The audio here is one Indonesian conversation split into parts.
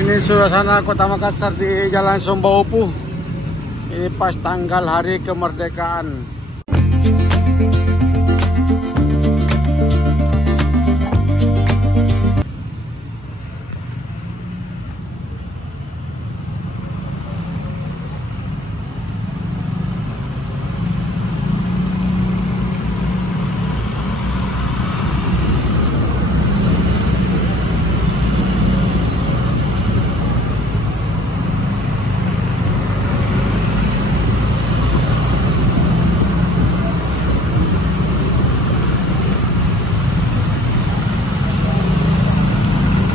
Ini suasana Kota Makassar di Jalan Sombaupu. Ini pas tanggal hari kemerdekaan.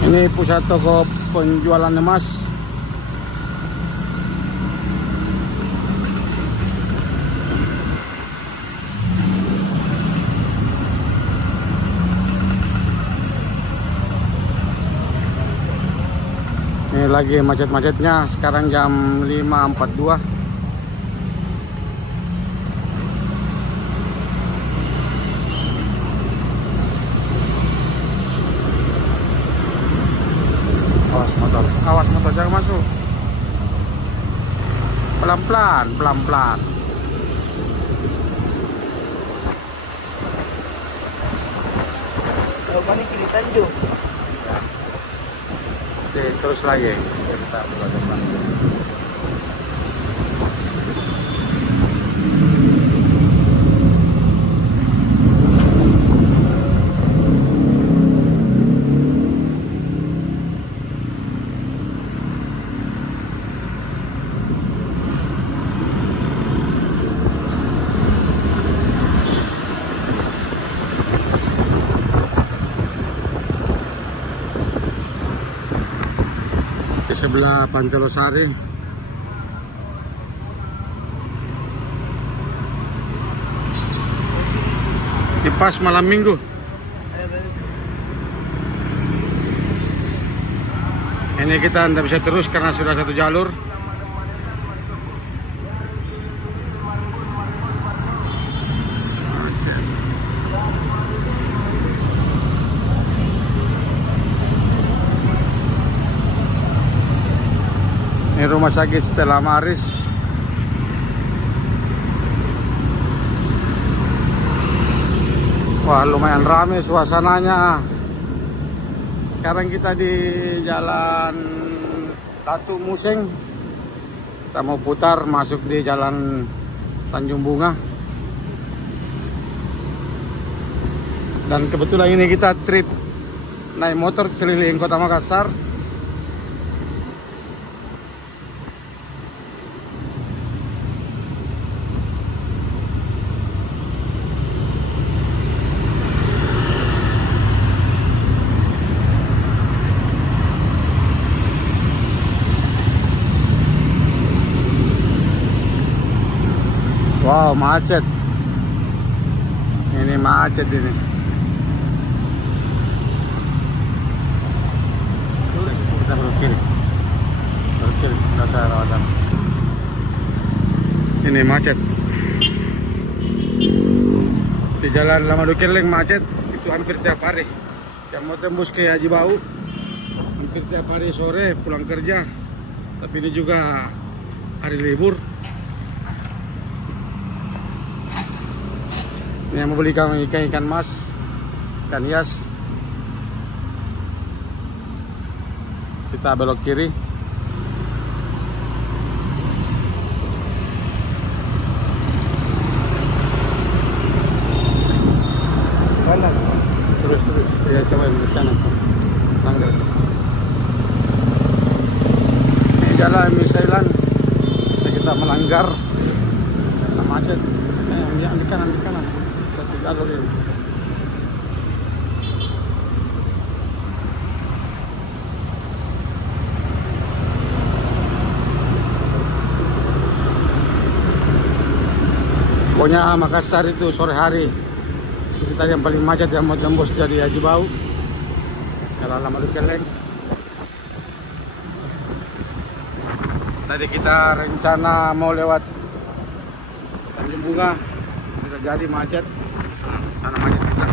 Ini pusat toko penjualan emas. Ini lagi macet-macetnya. Sekarang jam 5.42. Awas motor, jangan masuk. Pelan-pelan, pelan-pelan. Jawabannya kiri Tanjung. Oke, terus lagi. Kita depan. Sebelah Pantai Losari. Di pas malam minggu. Ini kita tidak bisa terus karena sudah satu jalur. Ini rumah sakit Stella Maris. Wah, lumayan ramai suasananya. Sekarang kita di Jalan Datu Museng. Kita mau putar masuk di Jalan Tanjung Bunga. Dan kebetulan ini kita trip naik motor keliling Kota Makassar. Wow, macet. Ini macet ini. Kita belok kiri. Belok kiri, nggak saya rawatan. Ini macet. Di Jalan Lamadukeleng macet. Itu hampir tiap hari. Yang mau tembus ke Haji Bau, hampir tiap hari sore pulang kerja. Tapi ini juga hari libur. Yang mau beli ikan mas, ikan hias. Kita belok kiri. Kanan. Terus. Ya, coba yang kanan. Langgar. Ini jalan Misailan. Bisa kita melanggar. Karena macet. Di kanan. Jalur ini. Pokoknya Makassar itu sore hari kita yang paling macet, yang mau tembus dari Haji Bau, Jalan Lamadukeleng. Tadi kita rencana mau lewat Tanjung Bunga, tidak jadi macet. Sana macet kita.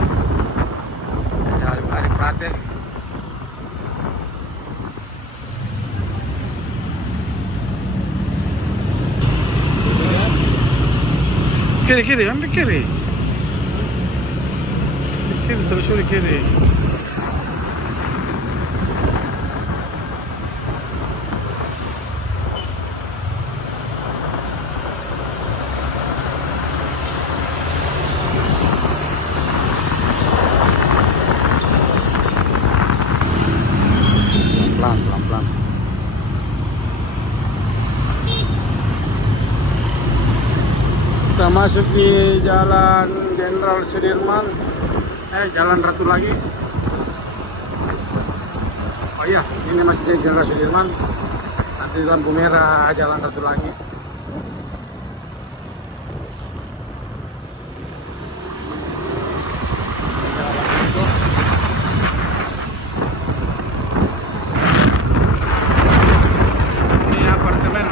Jalan Ari Prate. kiri, ambil kiri. Kiri, telusuri kiri. Pelan-pelan. Kita masuk di Jalan Jenderal Sudirman, Jalan Ratu lagi. Oh iya, ini masih Jenderal Sudirman. Nanti lampu merah Jalan Ratu lagi. Ini apartemen.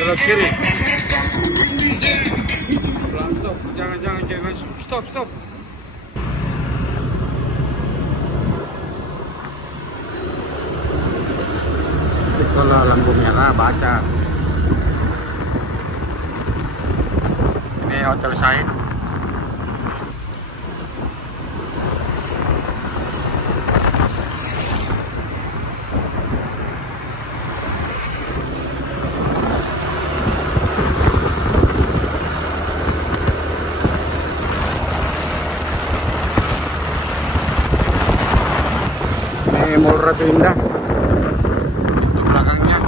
Belok kiri. Stop, jangan kiri langsung. Stop. Kalau lampu merah baca. Ini Hotel Said. Ini Mall Ratu Indah. Untuk belakangnya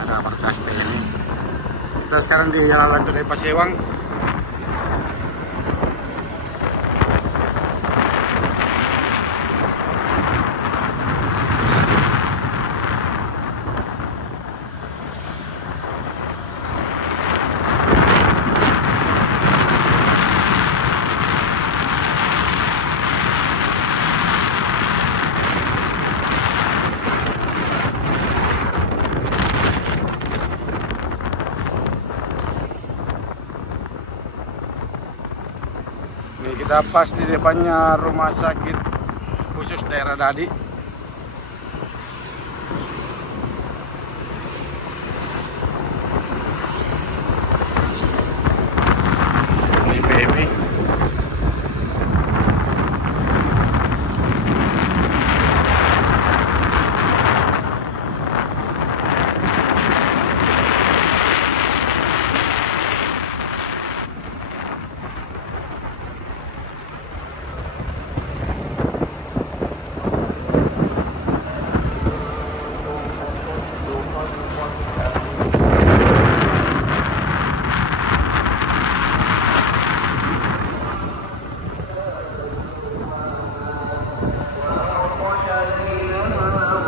ada markas TNI. Kita sekarang di Jalan Lantai Pasewang. Ini kita pas di depannya rumah sakit khusus daerah Dadi. Ini PMI.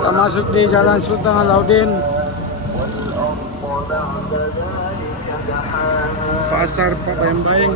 Kita masuk di Jalan Sultan Alauddin. Pasar Pak Bayang-Bayang.